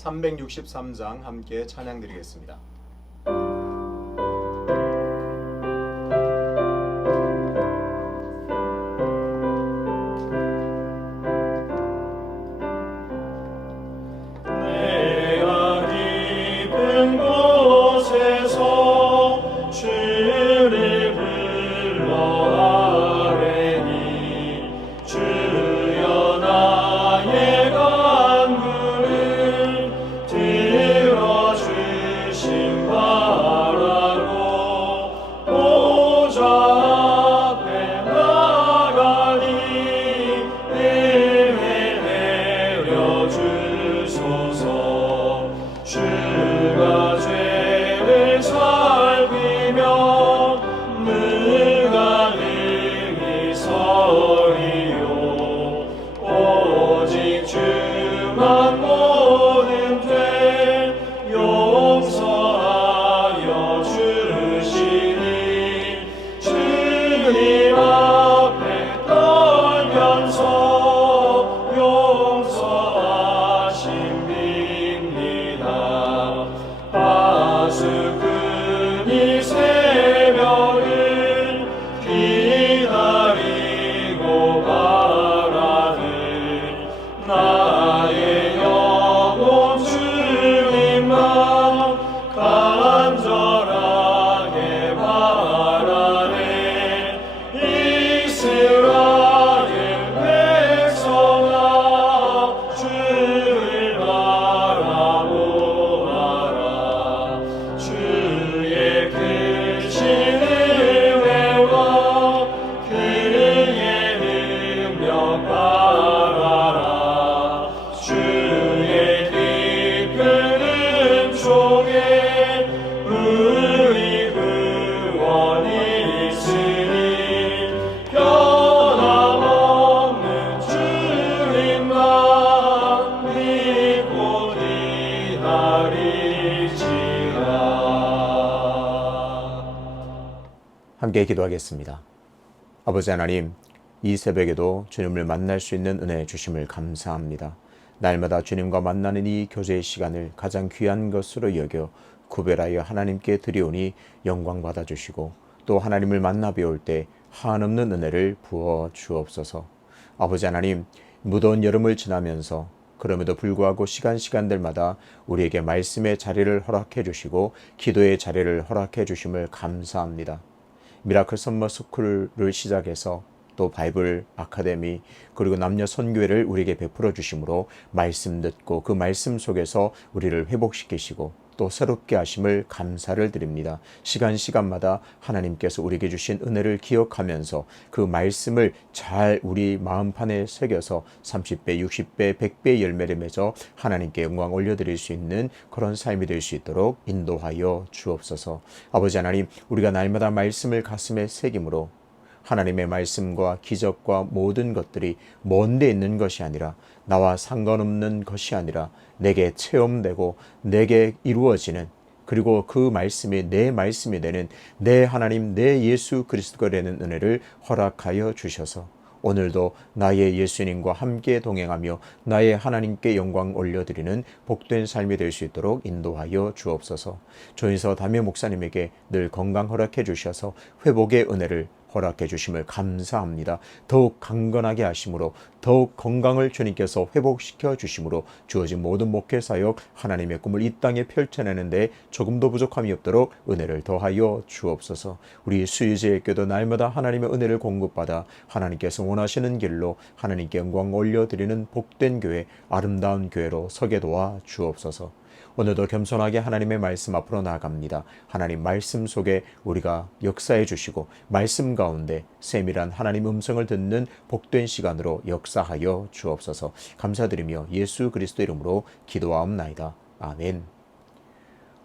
363장 함께 찬양드리겠습니다. 함께 기도하겠습니다. 아버지 하나님, 이 새벽에도 주님을 만날 수 있는 은혜 주심을 감사합니다. 날마다 주님과 만나는 이 교제의 시간을 가장 귀한 것으로 여겨 구별하여 하나님께 드리오니 영광 받아주시고, 또 하나님을 만나 배울 때 한없는 은혜를 부어 주옵소서. 아버지 하나님, 무더운 여름을 지나면서 그럼에도 불구하고 시간들마다 우리에게 말씀의 자리를 허락해 주시고 기도의 자리를 허락해 주심을 감사합니다. 미라클 썸머 스쿨을 시작해서 또 바이블 아카데미 그리고 남녀 선교회를 우리에게 베풀어 주심으로 말씀 듣고 그 말씀 속에서 우리를 회복시키시고 또 새롭게 하심을 감사를 드립니다. 시간마다 하나님께서 우리에게 주신 은혜를 기억하면서 그 말씀을 잘 우리 마음판에 새겨서 30배, 60배, 100배의 열매를 맺어 하나님께 영광 올려드릴 수 있는 그런 삶이 될 수 있도록 인도하여 주옵소서. 아버지 하나님, 우리가 날마다 말씀을 가슴에 새김으로 하나님의 말씀과 기적과 모든 것들이 먼 데 있는 것이 아니라 나와 상관없는 것이 아니라 내게 체험되고 내게 이루어지는, 그리고 그 말씀이 내 말씀이 되는 내 하나님 내 예수 그리스도가 되는 은혜를 허락하여 주셔서 오늘도 나의 예수님과 함께 동행하며 나의 하나님께 영광 올려드리는 복된 삶이 될 수 있도록 인도하여 주옵소서. 조인서 담임 목사님에게 늘 건강 허락해 주셔서 회복의 은혜를 허락해 주심을 감사합니다. 더욱 강건하게 하심으로, 더욱 건강을 주님께서 회복시켜 주심으로 주어진 모든 목회 사역, 하나님의 꿈을 이 땅에 펼쳐내는데 조금도 부족함이 없도록 은혜를 더하여 주옵소서. 우리 수유제일교도 날마다 하나님의 은혜를 공급받아 하나님께서 원하시는 길로 하나님께 영광 올려드리는 복된 교회, 아름다운 교회로 서게 도와 주옵소서. 오늘도 겸손하게 하나님의 말씀 앞으로 나아갑니다. 하나님 말씀 속에 우리가 역사해 주시고 말씀 가운데 세밀한 하나님 음성을 듣는 복된 시간으로 역사하여 주옵소서. 감사드리며 예수 그리스도 이름으로 기도하옵나이다. 아멘.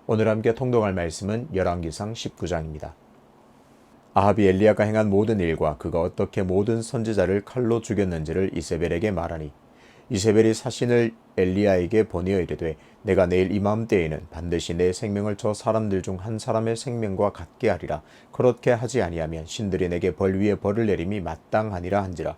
오늘 함께 통독할 말씀은 열왕기상 19장입니다. 아합이 엘리야가 행한 모든 일과 그가 어떻게 모든 선지자를 칼로 죽였는지를 이세벨에게 말하니, 이세벨이 사신을 엘리야에게 보내어 이르되 내가 내일 이맘때에는 반드시 내 생명을 저 사람들 중 한 사람의 생명과 같게 하리라. 그렇게 하지 아니하면 신들이 내게 벌 위에 벌을 내림이 마땅하니라 한지라.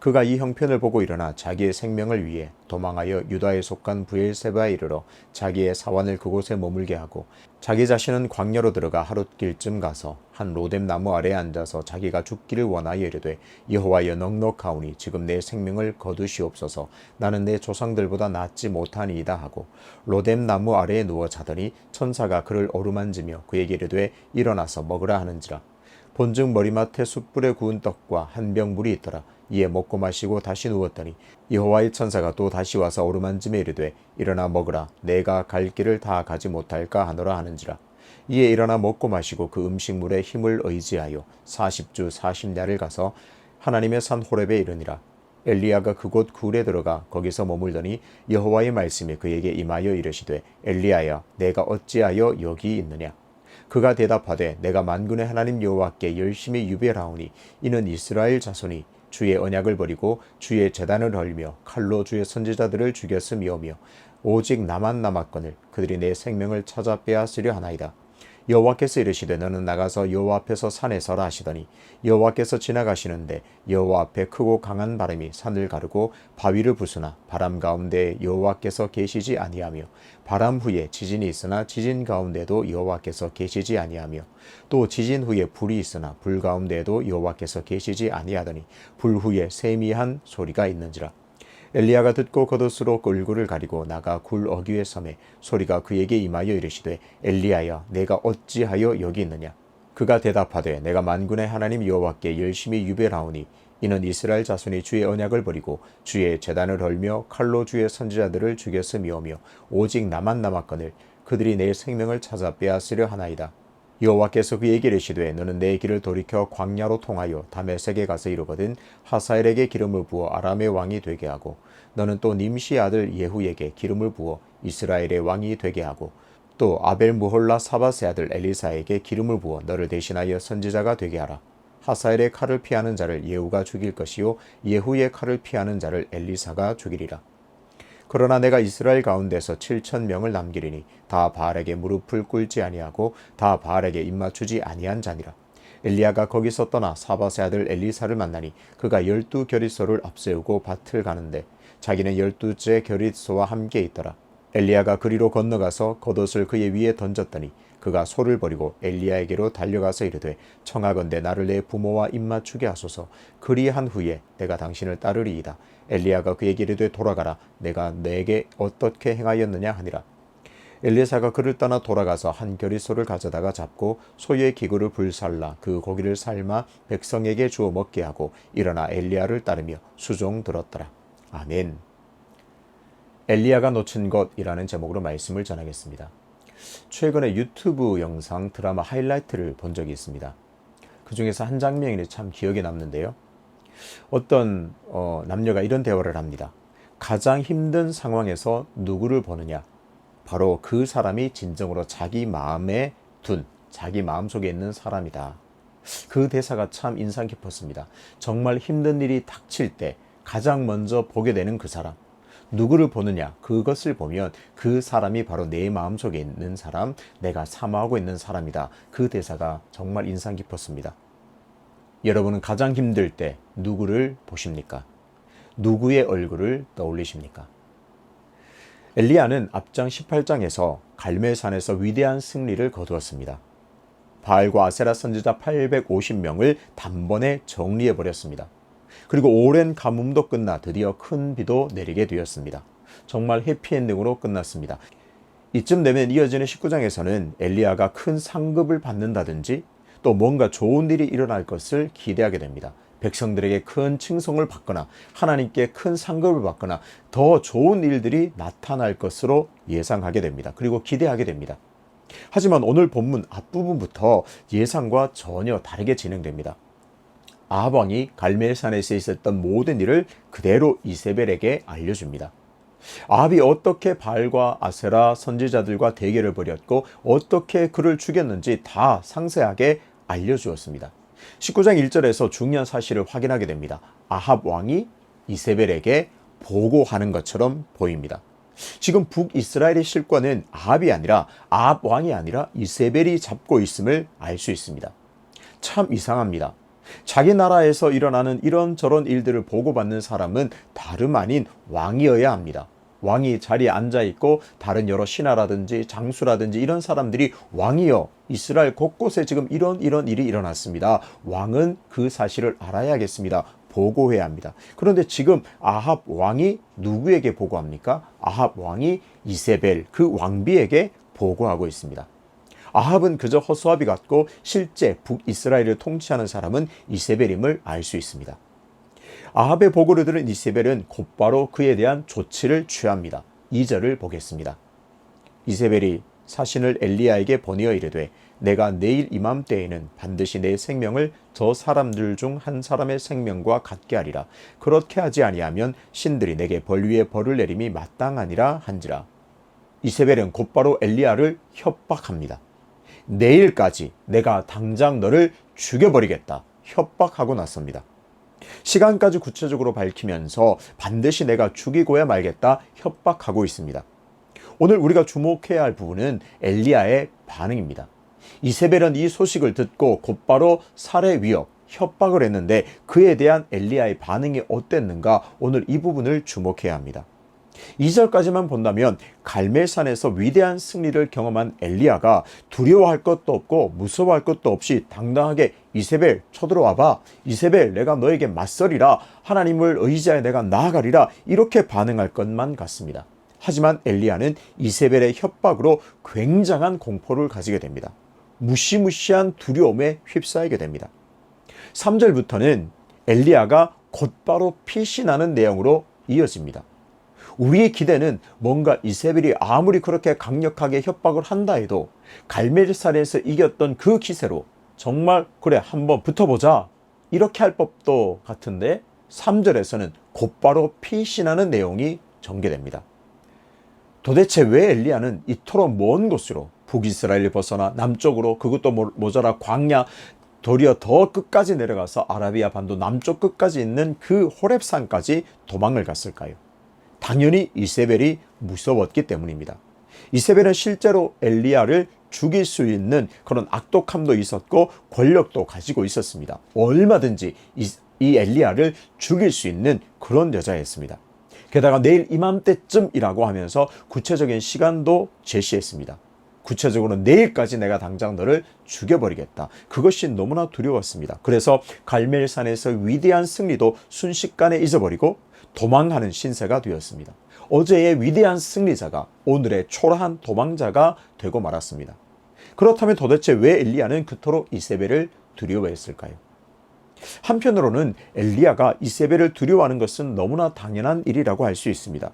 그가 이 형편을 보고 일어나 자기의 생명을 위해 도망하여 유다에 속한 브엘세바에 이르러 자기의 사환을 그곳에 머물게 하고 자기 자신은 광야로 들어가 하룻길쯤 가서 한 로뎀 나무 아래에 앉아서 자기가 죽기를 원하여 이르되 여호와여 넉넉하오니 지금 내 생명을 거두시옵소서. 나는 내 조상들보다 낫지 못하니이다 하고 로뎀 나무 아래에 누워 자더니 천사가 그를 어루만지며 그에게 이르되 일어나서 먹으라 하는지라. 본즉 머리맡에 숯불에 구운 떡과 한 병 물이 있더라. 이에 먹고 마시고 다시 누웠더니 여호와의 천사가 또 다시 와서 어루만지며 이르되 일어나 먹으라. 내가 갈 길을 다 가지 못할까 하노라 하는지라. 이에 일어나 먹고 마시고 그 음식물에 힘을 의지하여 40주 40야를 가서 하나님의 산 호렙에 이르니라. 엘리야가 그곳 굴에 들어가 거기서 머물더니 여호와의 말씀이 그에게 임하여 이르시되 엘리야야 내가 어찌하여 여기 있느냐. 그가 대답하되 내가 만군의 하나님 여호와께 열심히 유별하오니 이는 이스라엘 자손이 주의 언약을 버리고 주의 제단을 헐며 칼로 주의 선지자들을 죽였음이오며 오직 나만 남았거늘 그들이 내 생명을 찾아 빼앗으려 하나이다. 여호와께서 이르시되 너는 나가서 여호와 앞에서 산에 서라 하시더니 여호와께서 지나가시는데 여호와 앞에 크고 강한 바람이 산을 가르고 바위를 부수나 바람 가운데 여호와께서 계시지 아니하며 바람 후에 지진이 있으나 지진 가운데도 여호와께서 계시지 아니하며 또 지진 후에 불이 있으나 불 가운데에도 여호와께서 계시지 아니하더니 불 후에 세미한 소리가 있는지라. 엘리야가 듣고 겉옷으로 얼굴을 가리고 나가 굴 어귀에 섬에 소리가 그에게 임하여 이르시되 엘리야야 내가 어찌하여 여기 있느냐. 그가 대답하되 내가 만군의 하나님 여호와께 열심히 유별하오니 이는 이스라엘 자손이 주의 언약을 버리고 주의 제단을 헐며 칼로 주의 선지자들을 죽였음이오며 오직 나만 남았거늘 그들이 내 생명을 찾아 빼앗으려 하나이다. 여호와께서 그에게 이르시되 너는 내 길을 돌이켜 광야로 통하여 다메섹에 가서 이르거든 하사엘에게 기름을 부어 아람의 왕이 되게 하고 너는 또 님시 아들 예후에게 기름을 부어 이스라엘의 왕이 되게 하고 또 아벨 무홀라 사바세 아들 엘리사에게 기름을 부어 너를 대신하여 선지자가 되게 하라. 하사엘의 칼을 피하는 자를 예후가 죽일 것이요 예후의 칼을 피하는 자를 엘리사가 죽이리라. 그러나 내가 이스라엘 가운데서 7,000명을 남기리니 다 바알에게 무릎을 꿇지 아니하고 다 바알에게 입맞추지 아니한 자니라. 엘리야가 거기서 떠나 사바세 아들 엘리사를 만나니 그가 12겨릿소를 앞세우고 밭을 가는데 자기는 12째 겨릿소와 함께 있더라. 엘리야가 그리로 건너가서 겉옷을 그의 위에 던졌더니 그가 소를 버리고 엘리야에게로 달려가서 이르되 청하건대 나를 내 부모와 입맞추게 하소서. 그리한 후에 내가 당신을 따르리이다. 엘리야가 그에게 이르되 돌아가라. 내가 내게 어떻게 행하였느냐 하니라. 엘리사가 그를 떠나 돌아가서 한 겨릿소를 가져다가 잡고 소의 기구를 불살라 그 고기를 삶아 백성에게 주어 먹게 하고 일어나 엘리야를 따르며 수종 들었더라. 아멘. 엘리야가 놓친 것이라는 제목으로 말씀을 전하겠습니다. 최근에 유튜브 영상 드라마 하이라이트를 본 적이 있습니다. 그 중에서 한 장면이 참 기억에 남는데요. 어떤 남녀가 이런 대화를 합니다. 가장 힘든 상황에서 누구를 보느냐? 바로 그 사람이 진정으로 자기 마음에 둔, 자기 마음속에 있는 사람이다. 그 대사가 참 인상 깊었습니다. 정말 힘든 일이 닥칠 때 가장 먼저 보게 되는 그 사람. 누구를 보느냐? 그것을 보면 그 사람이 바로 내 마음속에 있는 사람, 내가 사모하고 있는 사람이다. 그 대사가 정말 인상 깊었습니다. 여러분은 가장 힘들 때 누구를 보십니까? 누구의 얼굴을 떠올리십니까? 엘리야는 앞장 18장에서 갈멜산에서 위대한 승리를 거두었습니다. 바알과 아세라 선지자 850명을 단번에 정리해버렸습니다. 그리고 오랜 가뭄도 끝나 드디어 큰 비도 내리게 되었습니다. 정말 해피엔딩으로 끝났습니다. 이쯤 되면 이어지는 19장에서는 엘리야가 큰 상급을 받는다든지 또 뭔가 좋은 일이 일어날 것을 기대하게 됩니다. 백성들에게 큰 칭송을 받거나 하나님께 큰 상급을 받거나 더 좋은 일들이 나타날 것으로 예상하게 됩니다. 그리고 기대하게 됩니다. 하지만 오늘 본문 앞부분부터 예상과 전혀 다르게 진행됩니다. 아합 왕이 갈멜산에서 있었던 모든 일을 그대로 이세벨에게 알려줍니다. 아합이 어떻게 바알과 아세라 선지자들과 대결을 벌였고 어떻게 그를 죽였는지 다 상세하게 알려주었습니다. 19장 1절에서 중요한 사실을 확인하게 됩니다. 아합 왕이 이세벨에게 보고하는 것처럼 보입니다. 지금 북이스라엘의 실권은 아합 왕이 아니라 이세벨이 잡고 있음을 알 수 있습니다. 참 이상합니다. 자기 나라에서 일어나는 이런저런 일들을 보고받는 사람은 다름 아닌 왕이어야 합니다. 왕이 자리에 앉아 있고 다른 여러 신하라든지 장수라든지 이런 사람들이 왕이여 이스라엘 곳곳에 지금 이런 일이 일어났습니다. 왕은 그 사실을 알아야겠습니다. 보고해야 합니다. 그런데 지금 아합 왕이 누구에게 보고합니까? 아합 왕이 이세벨 그 왕비에게 보고하고 있습니다. 아합은 그저 허수아비 같고 실제 북이스라엘을 통치하는 사람은 이세벨임을 알 수 있습니다. 아합의 보고를 들은 이세벨은 곧바로 그에 대한 조치를 취합니다. 2절을 보겠습니다. 이세벨이 사신을 엘리야에게 보내어 이르되 내가 내일 이맘때에는 반드시 내 생명을 저 사람들 중 한 사람의 생명과 같게 하리라. 그렇게 하지 아니하면 신들이 내게 벌 위에 벌을 내림이 마땅하니라 한지라. 이세벨은 곧바로 엘리야를 협박합니다. 내일까지 내가 당장 너를 죽여버리겠다. 협박하고 나섭니다. 시간까지 구체적으로 밝히면서 반드시 내가 죽이고야 말겠다 협박하고 있습니다. 오늘 우리가 주목해야 할 부분은 엘리야의 반응입니다. 이세벨은 이 소식을 듣고 곧바로 살해 위협, 협박을 했는데 그에 대한 엘리야의 반응이 어땠는가 오늘 이 부분을 주목해야 합니다. 2절까지만 본다면 갈멜산에서 위대한 승리를 경험한 엘리야가 두려워할 것도 없고 무서워할 것도 없이 당당하게 이세벨 쳐들어와봐. 이세벨 내가 너에게 맞서리라. 하나님을 의지하여 내가 나아가리라. 이렇게 반응할 것만 같습니다. 하지만 엘리야는 이세벨의 협박으로 굉장한 공포를 가지게 됩니다. 무시무시한 두려움에 휩싸이게 됩니다. 3절부터는 엘리야가 곧바로 피신하는 내용으로 이어집니다. 우리의 기대는 뭔가 이세벨이 아무리 그렇게 강력하게 협박을 한다 해도 갈멜산에서 이겼던 그 기세로 정말 그래 한번 붙어보자 이렇게 할 법도 같은데 3절에서는 곧바로 피신하는 내용이 전개됩니다. 도대체 왜 엘리야는 이토록 먼 곳으로 북이스라엘을 벗어나 남쪽으로 그것도 모자라 광야 도리어 더 끝까지 내려가서 아라비아 반도 남쪽 끝까지 있는 그 호렙산까지 도망을 갔을까요? 당연히 이세벨이 무서웠기 때문입니다. 이세벨은 실제로 엘리야를 죽일 수 있는 그런 악독함도 있었고 권력도 가지고 있었습니다. 얼마든지 이 엘리야를 죽일 수 있는 그런 여자였습니다. 게다가 내일 이맘때쯤이라고 하면서 구체적인 시간도 제시했습니다. 구체적으로 내일까지 내가 당장 너를 죽여버리겠다. 그것이 너무나 두려웠습니다. 그래서 갈멜산에서 위대한 승리도 순식간에 잊어버리고 도망하는 신세가 되었습니다. 어제의 위대한 승리자가 오늘의 초라한 도망자가 되고 말았습니다. 그렇다면 도대체 왜 엘리야는 그토록 이세벨을 두려워했을까요? 한편으로는 엘리야가 이세벨을 두려워하는 것은 너무나 당연한 일이라고 할 수 있습니다.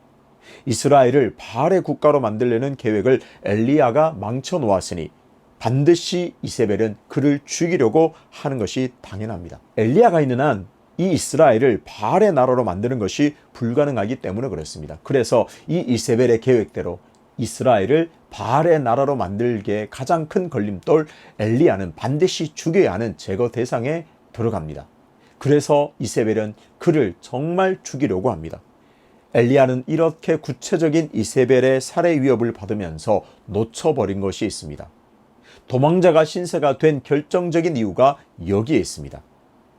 이스라엘을 바알의 국가로 만들려는 계획을 엘리야가 망쳐놓았으니 반드시 이세벨은 그를 죽이려고 하는 것이 당연합니다. 엘리야가 있는 한 이 이스라엘을 바알의 나라로 만드는 것이 불가능하기 때문에 그렇습니다. 그래서 이 이세벨의 계획대로 이스라엘을 바알의 나라로 만들기에 가장 큰 걸림돌 엘리야는 반드시 죽여야 하는 제거 대상에 들어갑니다. 그래서 이세벨은 그를 정말 죽이려고 합니다. 엘리야는 이렇게 구체적인 이세벨의 살해 위협을 받으면서 놓쳐버린 것이 있습니다. 도망자가 신세가 된 결정적인 이유가 여기에 있습니다.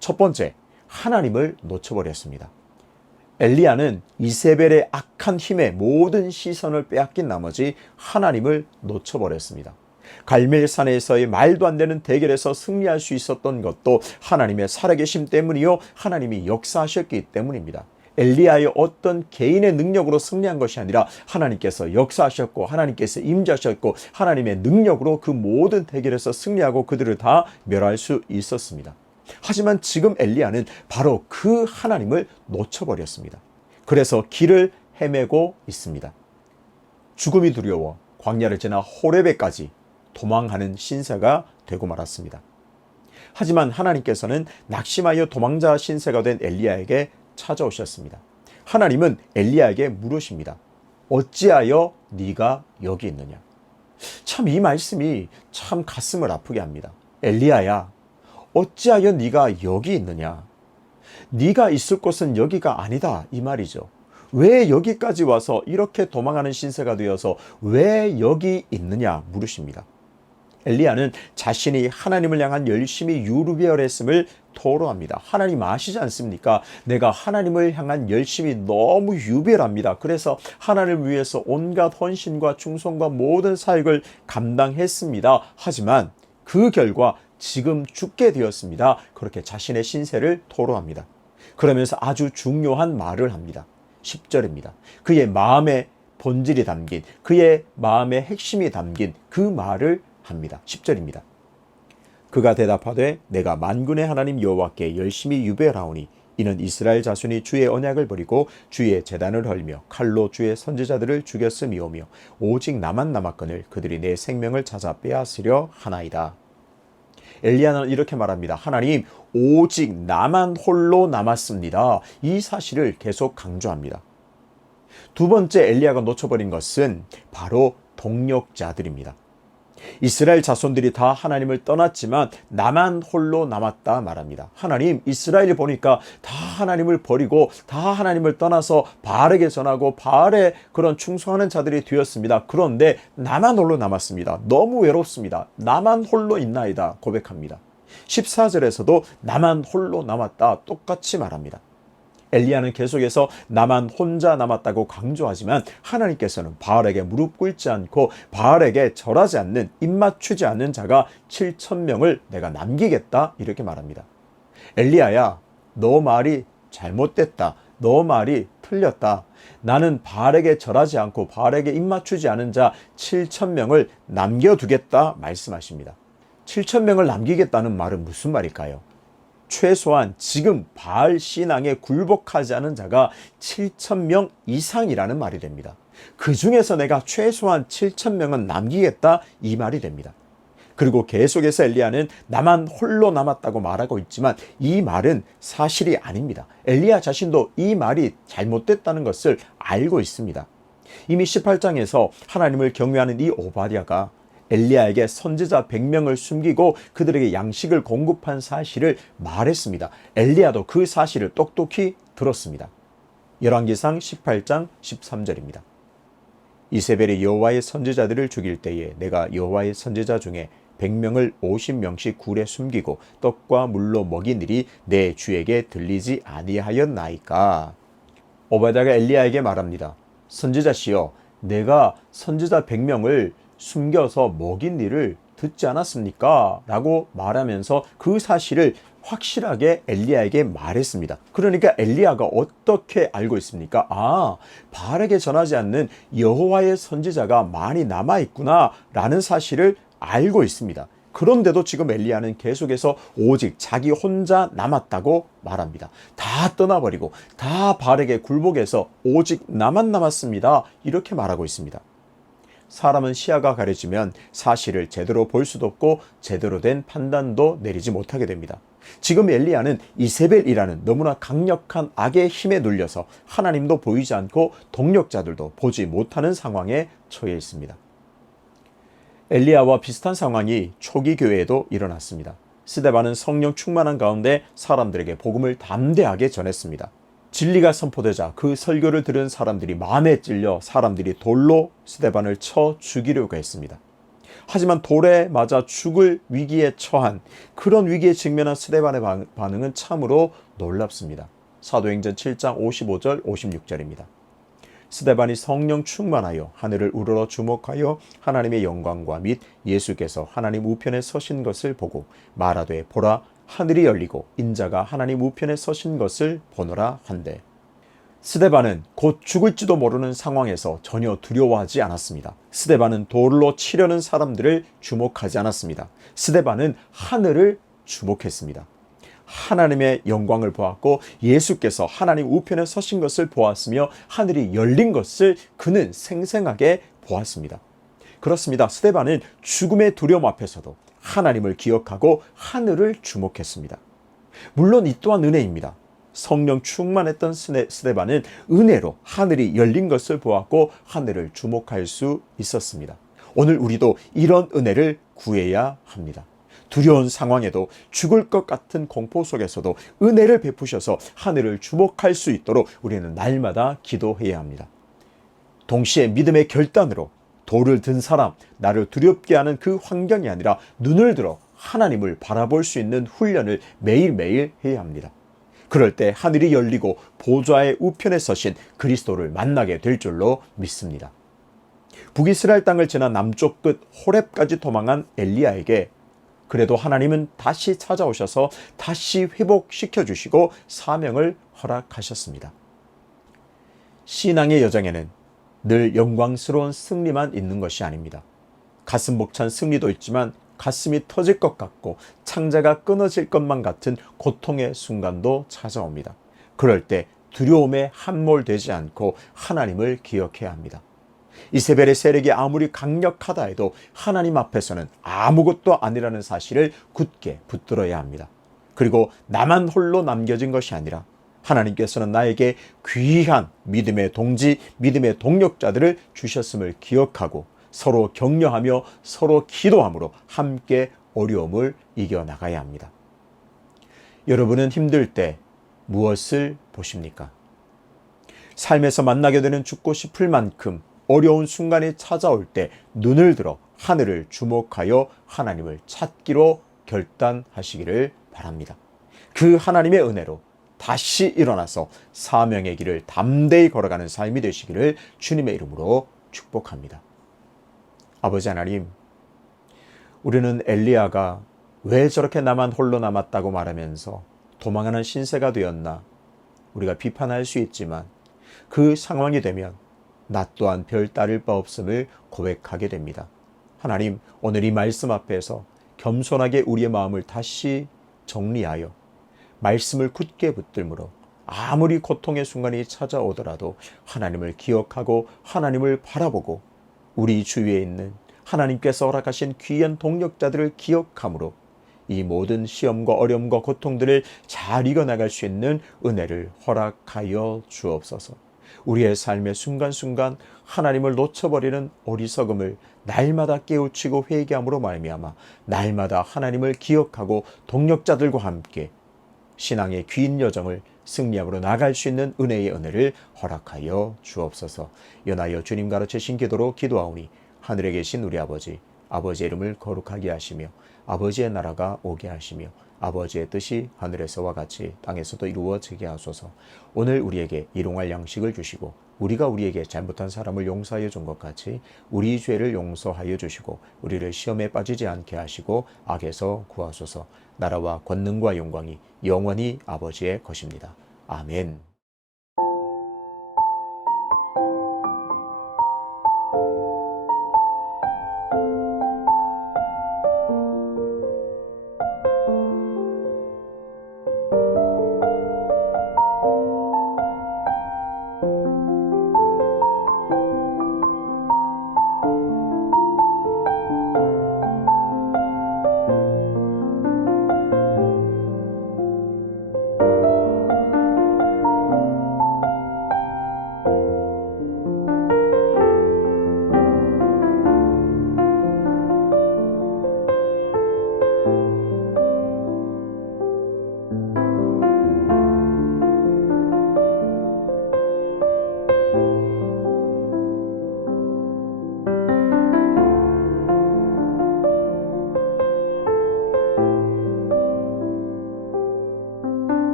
첫 번째, 하나님을 놓쳐버렸습니다. 엘리야는 이세벨의 악한 힘에 모든 시선을 빼앗긴 나머지 하나님을 놓쳐버렸습니다. 갈멜산에서의 말도 안 되는 대결에서 승리할 수 있었던 것도 하나님의 살아계심 때문이요 하나님이 역사하셨기 때문입니다. 엘리야의 어떤 개인의 능력으로 승리한 것이 아니라 하나님께서 역사하셨고 하나님께서 임재하셨고 하나님의 능력으로 그 모든 대결에서 승리하고 그들을 다 멸할 수 있었습니다. 하지만 지금 엘리야는 바로 그 하나님을 놓쳐버렸습니다. 그래서 길을 헤매고 있습니다. 죽음이 두려워 광야를 지나 호렙에까지 도망하는 신세가 되고 말았습니다. 하지만 하나님께서는 낙심하여 도망자 신세가 된 엘리야에게 찾아오셨습니다. 하나님은 엘리야에게 물으십니다. 어찌하여 네가 여기 있느냐? 참 이 말씀이 참 가슴을 아프게 합니다. 엘리야야, 어찌하여 네가 여기 있느냐? 네가 있을 곳은 여기가 아니다 이 말이죠. 왜 여기까지 와서 이렇게 도망하는 신세가 되어서 왜 여기 있느냐 물으십니다. 엘리야는 자신이 하나님을 향한 열심이 유별했음을 토로합니다. 하나님 아시지 않습니까? 내가 하나님을 향한 열심이 너무 유별합니다. 그래서 하나님을 위해서 온갖 헌신과 충성과 모든 사역을 감당했습니다. 하지만 그 결과 지금 죽게 되었습니다. 그렇게 자신의 신세를 토로합니다. 그러면서 아주 중요한 말을 합니다. 10절입니다. 그의 마음의 본질이 담긴, 그의 마음의 핵심이 담긴 그 말을 합니다. 10절입니다. 그가 대답하되 내가 만군의 하나님 여호와께 열심히 유별하오니 이는 이스라엘 자손이 주의 언약을 버리고 주의 제단을 헐며 칼로 주의 선지자들을 죽였음이오며 오직 나만 남았거늘 그들이 내 생명을 찾아 빼앗으려 하나이다. 엘리야는 이렇게 말합니다. 하나님, 오직 나만 홀로 남았습니다. 이 사실을 계속 강조합니다. 두 번째 엘리야가 놓쳐버린 것은 바로 동력자들입니다. 이스라엘 자손들이 다 하나님을 떠났지만 나만 홀로 남았다 말합니다. 하나님, 이스라엘이 보니까 다 하나님을 버리고 다 하나님을 떠나서 바알에게 전하고 바알에 그런 충성하는 자들이 되었습니다. 그런데 나만 홀로 남았습니다. 너무 외롭습니다. 나만 홀로 있나이다 고백합니다. 14절에서도 나만 홀로 남았다 똑같이 말합니다. 엘리야는 계속해서 나만 혼자 남았다고 강조하지만 하나님께서는 바알에게 무릎 꿇지 않고 바알에게 절하지 않는, 입맞추지 않는 자가 7,000명을 내가 남기겠다 이렇게 말합니다. 엘리야야, 너 말이 잘못됐다. 너 말이 틀렸다. 나는 바알에게 절하지 않고 바알에게 입맞추지 않은 자 7,000명을 남겨두겠다 말씀하십니다. 7,000명을 남기겠다는 말은 무슨 말일까요? 최소한 지금 바알 신앙에 굴복하지 않은 자가 7,000명 이상이라는 말이 됩니다. 그 중에서 내가 최소한 7,000명은 남기겠다 이 말이 됩니다. 그리고 계속해서 엘리야는 나만 홀로 남았다고 말하고 있지만 이 말은 사실이 아닙니다. 엘리야 자신도 이 말이 잘못됐다는 것을 알고 있습니다. 이미 18장에서 하나님을 경외하는 이 오바댜가 엘리야에게 선지자 100명을 숨기고 그들에게 양식을 공급한 사실을 말했습니다. 엘리야도 그 사실을 똑똑히 들었습니다. 열왕기상 18장 13절입니다. 이세벨이 여호와의 선지자들을 죽일 때에 내가 여호와의 선지자 중에 100명을 50명씩 굴에 숨기고 떡과 물로 먹인 일이 내 주에게 들리지 아니하였나이까. 오바댜가 엘리야에게 말합니다. 선지자시여, 내가 선지자 100명을 숨겨서 먹인 일을 듣지 않았습니까? 라고 말하면서 그 사실을 확실하게 엘리야에게 말했습니다. 그러니까 엘리야가 어떻게 알고 있습니까? 아, 바알에게 전하지 않는 여호와의 선지자가 많이 남아있구나 라는 사실을 알고 있습니다. 그런데도 지금 엘리야는 계속해서 오직 자기 혼자 남았다고 말합니다. 다 떠나버리고 다 바알에게 굴복해서 오직 나만 남았습니다. 이렇게 말하고 있습니다. 사람은 시야가 가려지면 사실을 제대로 볼 수도 없고 제대로 된 판단도 내리지 못하게 됩니다. 지금 엘리야는 이세벨이라는 너무나 강력한 악의 힘에 눌려서 하나님도 보이지 않고 동력자들도 보지 못하는 상황에 처해 있습니다. 엘리야와 비슷한 상황이 초기 교회에도 일어났습니다. 스데반은 성령 충만한 가운데 사람들에게 복음을 담대하게 전했습니다. 진리가 선포되자 그 설교를 들은 사람들이 마음에 찔려 사람들이 돌로 스데반을 쳐 죽이려고 했습니다. 하지만 돌에 맞아 죽을 위기에 처한, 그런 위기에 직면한 스데반의 반응은 참으로 놀랍습니다. 사도행전 7장 55절 56절입니다. 스데반이 성령 충만하여 하늘을 우러러 주목하여 하나님의 영광과 및 예수께서 하나님 우편에 서신 것을 보고 말하되 보라, 하늘이 열리고 인자가 하나님 우편에 서신 것을 보노라 한대. 스데반은 곧 죽을지도 모르는 상황에서 전혀 두려워하지 않았습니다. 스데반은 돌로 치려는 사람들을 주목하지 않았습니다. 스데반은 하늘을 주목했습니다. 하나님의 영광을 보았고 예수께서 하나님 우편에 서신 것을 보았으며 하늘이 열린 것을 그는 생생하게 보았습니다. 그렇습니다. 스데반은 죽음의 두려움 앞에서도 하나님을 기억하고 하늘을 주목했습니다. 물론 이 또한 은혜입니다. 성령 충만했던 스데반은 은혜로 하늘이 열린 것을 보았고 하늘을 주목할 수 있었습니다. 오늘 우리도 이런 은혜를 구해야 합니다. 두려운 상황에도 죽을 것 같은 공포 속에서도 은혜를 베푸셔서 하늘을 주목할 수 있도록 우리는 날마다 기도해야 합니다. 동시에 믿음의 결단으로 돌을 든 사람, 나를 두렵게 하는 그 환경이 아니라 눈을 들어 하나님을 바라볼 수 있는 훈련을 매일매일 해야 합니다. 그럴 때 하늘이 열리고 보좌의 우편에 서신 그리스도를 만나게 될 줄로 믿습니다. 북이스라엘 땅을 지나 남쪽 끝 호렙까지 도망한 엘리야에게 그래도 하나님은 다시 찾아오셔서 다시 회복시켜 주시고 사명을 허락하셨습니다. 신앙의 여정에는 늘 영광스러운 승리만 있는 것이 아닙니다. 가슴 벅찬 승리도 있지만 가슴이 터질 것 같고 창자가 끊어질 것만 같은 고통의 순간도 찾아옵니다. 그럴 때 두려움에 함몰되지 않고 하나님을 기억해야 합니다. 이세벨의 세력이 아무리 강력하다 해도 하나님 앞에서는 아무것도 아니라는 사실을 굳게 붙들어야 합니다. 그리고 나만 홀로 남겨진 것이 아니라 하나님께서는 나에게 귀한 믿음의 동지, 믿음의 동력자들을 주셨음을 기억하고 서로 격려하며 서로 기도함으로 함께 어려움을 이겨나가야 합니다. 여러분은 힘들 때 무엇을 보십니까? 삶에서 만나게 되는 죽고 싶을 만큼 어려운 순간이 찾아올 때 눈을 들어 하늘을 주목하여 하나님을 찾기로 결단하시기를 바랍니다. 그 하나님의 은혜로 다시 일어나서 사명의 길을 담대히 걸어가는 삶이 되시기를 주님의 이름으로 축복합니다. 아버지 하나님, 우리는 엘리야가 왜 저렇게 나만 홀로 남았다고 말하면서 도망하는 신세가 되었나 우리가 비판할 수 있지만 그 상황이 되면 나 또한 별 따를 바 없음을 고백하게 됩니다. 하나님, 오늘 이 말씀 앞에서 겸손하게 우리의 마음을 다시 정리하여 말씀을 굳게 붙들므로 아무리 고통의 순간이 찾아오더라도 하나님을 기억하고 하나님을 바라보고 우리 주위에 있는 하나님께서 허락하신 귀한 동력자들을 기억함으로 이 모든 시험과 어려움과 고통들을 잘 이겨나갈 수 있는 은혜를 허락하여 주옵소서. 우리의 삶의 순간순간 하나님을 놓쳐버리는 어리석음을 날마다 깨우치고 회개함으로 말미암아 날마다 하나님을 기억하고 동력자들과 함께 신앙의 긴 여정을 승리함으로 나갈 수 있는 은혜의 은혜를 허락하여 주옵소서. 연하여 주님 가르치신 기도로 기도하오니 하늘에 계신 우리 아버지, 아버지의 이름을 거룩하게 하시며 아버지의 나라가 오게 하시며 아버지의 뜻이 하늘에서와 같이 땅에서도 이루어지게 하소서. 오늘 우리에게 일용할 양식을 주시고 우리가 우리에게 잘못한 사람을 용서하여 준 것 같이 우리 죄를 용서하여 주시고 우리를 시험에 빠지지 않게 하시고 악에서 구하소서. 나라와 권능과 영광이 영원히 아버지의 것입니다. 아멘.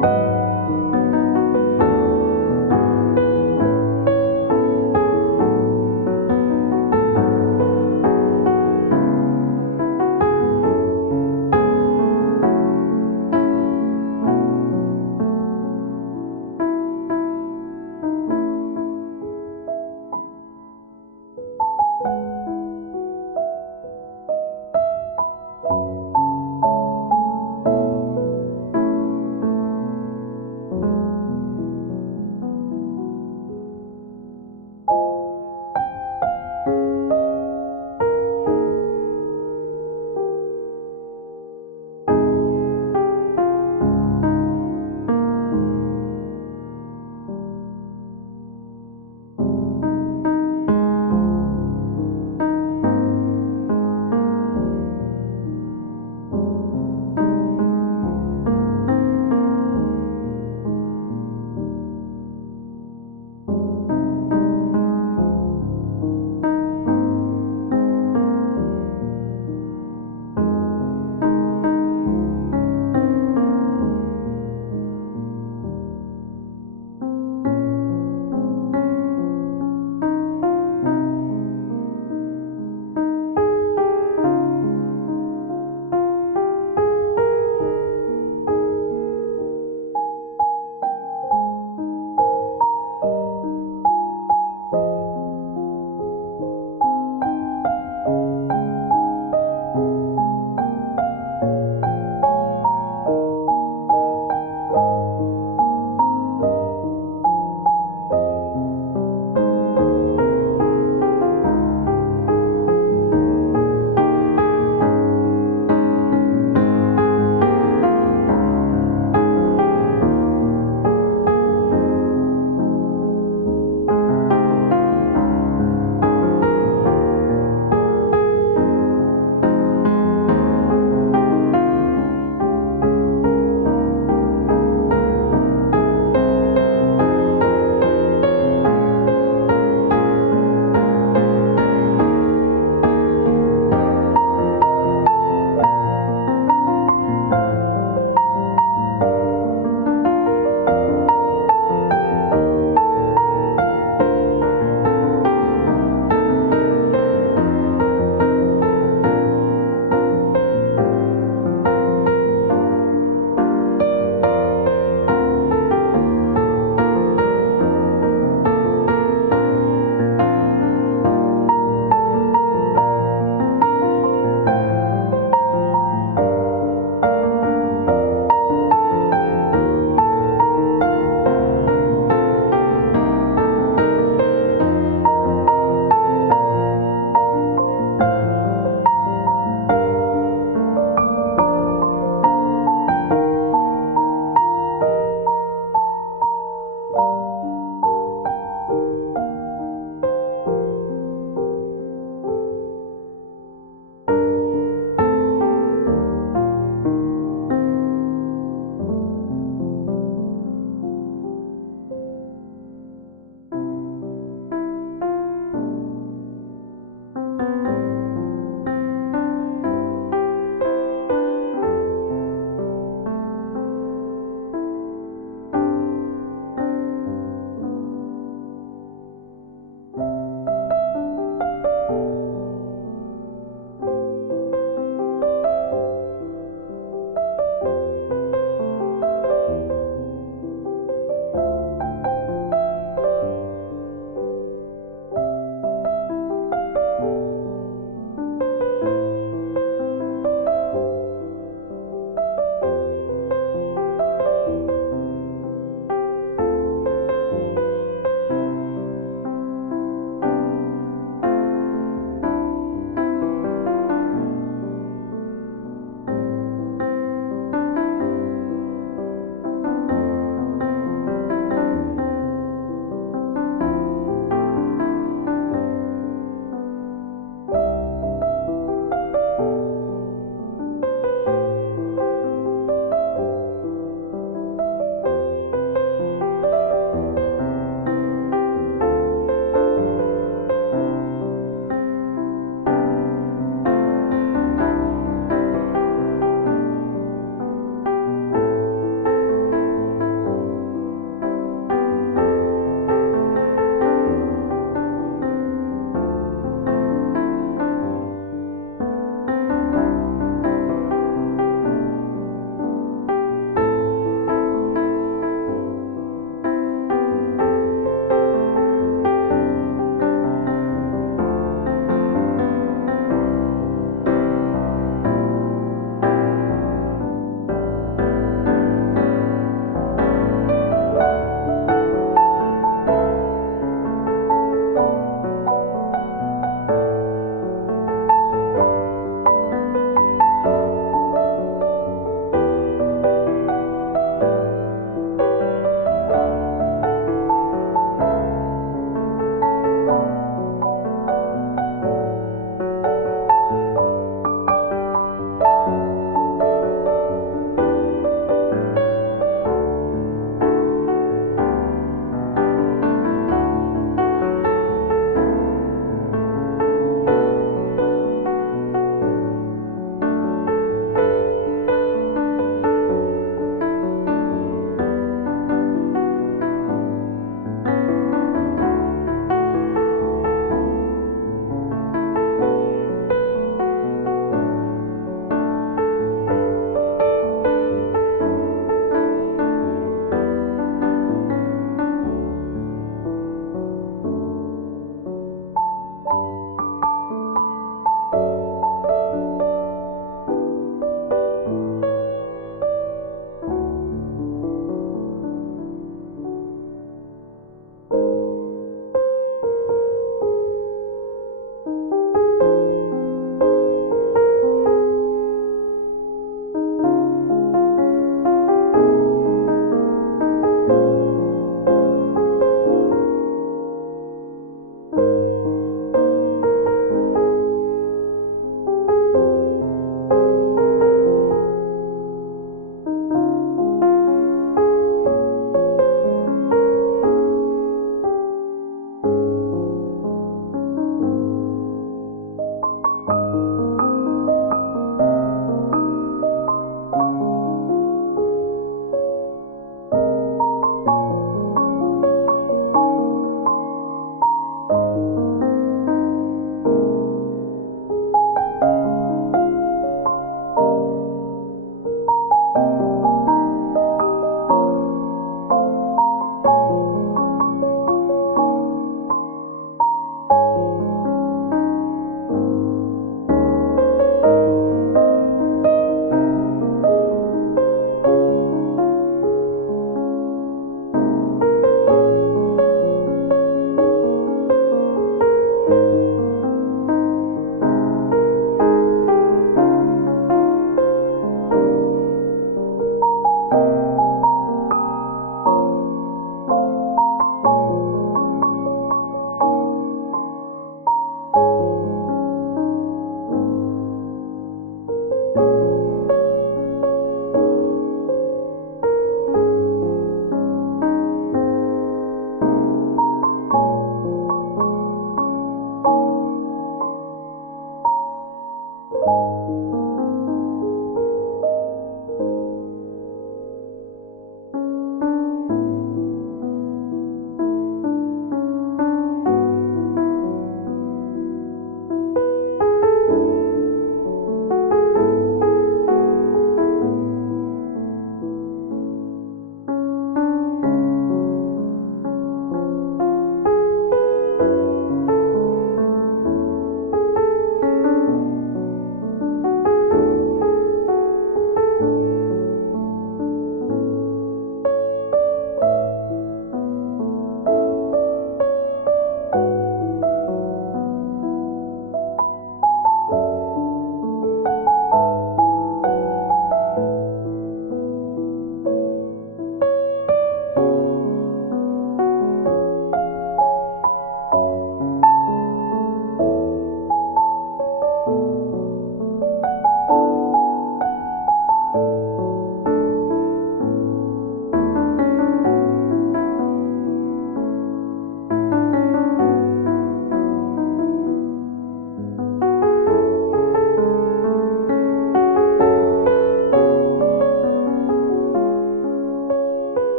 주님.